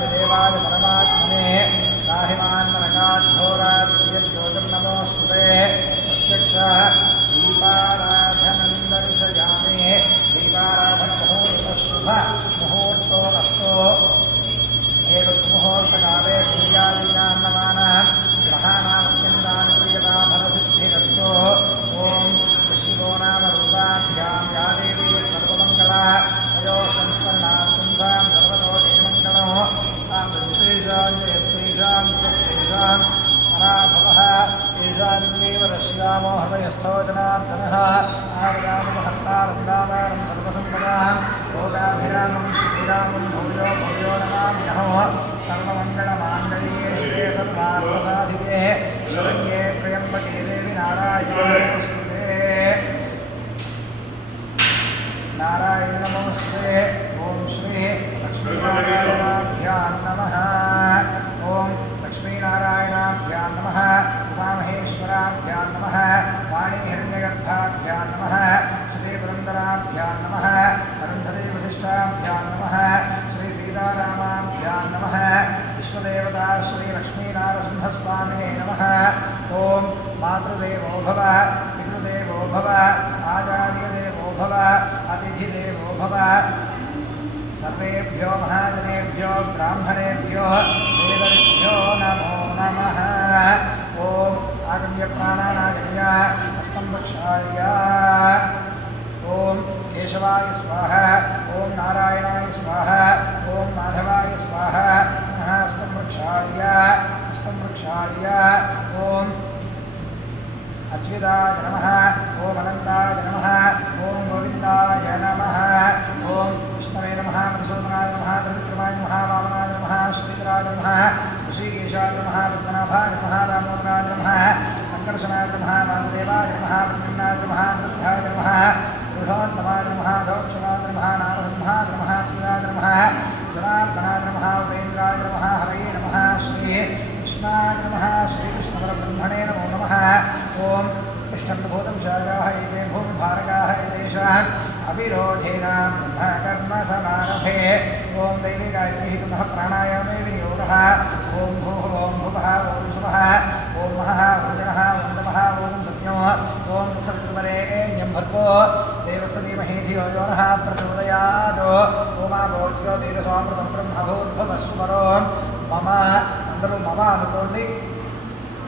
देवाय परमात्मने राहिमान् नरकाघोरात् ज्योतिर्नमोऽस्तुते प्रत्यक्ष दीपाराधनं दर्शयामि दीपाराधनमुहूर्तः शुभ मुहूर्तो अस्तो मुहूर्तकाले सूर्यादीनां नमानां ग्रहाणामत्यन्तानि प्रियतां फलसिद्धिरस्तो ॐ शिवो नाम रूपाभ्यां या देवी सर्वमङ्गला तयो संस्मरणां पुंसां सर्वतो जयमङ्गलो स्त्रीशां जयस्त्रीशां जयस्त्रीशां पराभवः येषामित्येव रश्यामो हृदयस्थो जनार्दनः आवदामहर्तारन्दातारं सर्वसम्पदां लोकाभिरामं श्रीरामं भूयो भूयो नमाम्यहो सर्वमङ्गलमाङ्गल्ये शिवे सर्वार्थसाधिके शरण्ये त्र्यम्बके देवि नारायणोऽस्तुते नारायण नमोऽस्तुते ॐ श्री लक्ष्मीनारायणाभ्यां नमः ॐ लक्ष्मीनारायणाभ्यां नमः उमामहेश्वराभ्यां नमः वाणीहिरण्यगर्भाभ्यां नमः श्रीपुरन्दराभ्यां नमः अरुन्धतीवशिष्टाभ्यां नमः श्रीसीतारामाभ्यां नमः विष्णुदेवता श्रीलक्ष्मीनारसिंहस्वामिने नमः ॐ मातृदेवो भव पितृदेवो भव आचार्यदेवो भव अतिथिदेवो भव सर्वेभ्यो महाजनेभ्यो ब्राह्मणेभ्यो वेदविभ्यो नमो नमः ॐ आजन्य प्राणानाजन्य हस्तं प्रक्षाल्य ॐ केशवाय स्वाहा ॐ नारायणाय स्वाहा ॐ माधवाय स्वाहा हस्तं प्रक्षाल्य ॐ अच्युताय नमः ॐ अनन्ताय नमः ॐ गोविन्दाय नमः ॐ विष्णवे नमः मधुसूदनाय नमः त्रिविक्रमाय नमः वामनाय नमः श्रीधराय नमः ऋषिकेशाय नमः पद्मनाभाय नमः दामोदराय नमः संकर्षणाय नमः वामदेवाय नमः प्रद्युम्नाय नमः बुद्धाय नमः गृहोत्तमाय नमः दौक्षणाय नमः नारसिंहाय नमः अच्युताय नमः जनार्दनाय नमः उपेन्द्राय नमः हरये नमः श्री कृष्णाय नमः श्रीकृष्णपरब्रह्मणे नमो नमः ॐ कृष्णभूतविशाखाः एते भूमिभारकाः एतेषाम् अविरोधेन ब्रह्मकर्मसमारभे ॐ दैवी गायत्री पुनः प्राणायामे विनियोगः ॐ भूः ॐ भुवः ॐ शुभः ॐ महः ॐ जनः ॐ तमः ॐ सत्यो ॐ तत्सवितुर्वरेण्यं भर्गो देवस्य धीमहि धियो यो नः प्रचोदयात् ओमाभूत्यो देवस्वामृतं ब्रह्मभूर्भुवः सुवरो मम అందరూ మమ అనుకోండి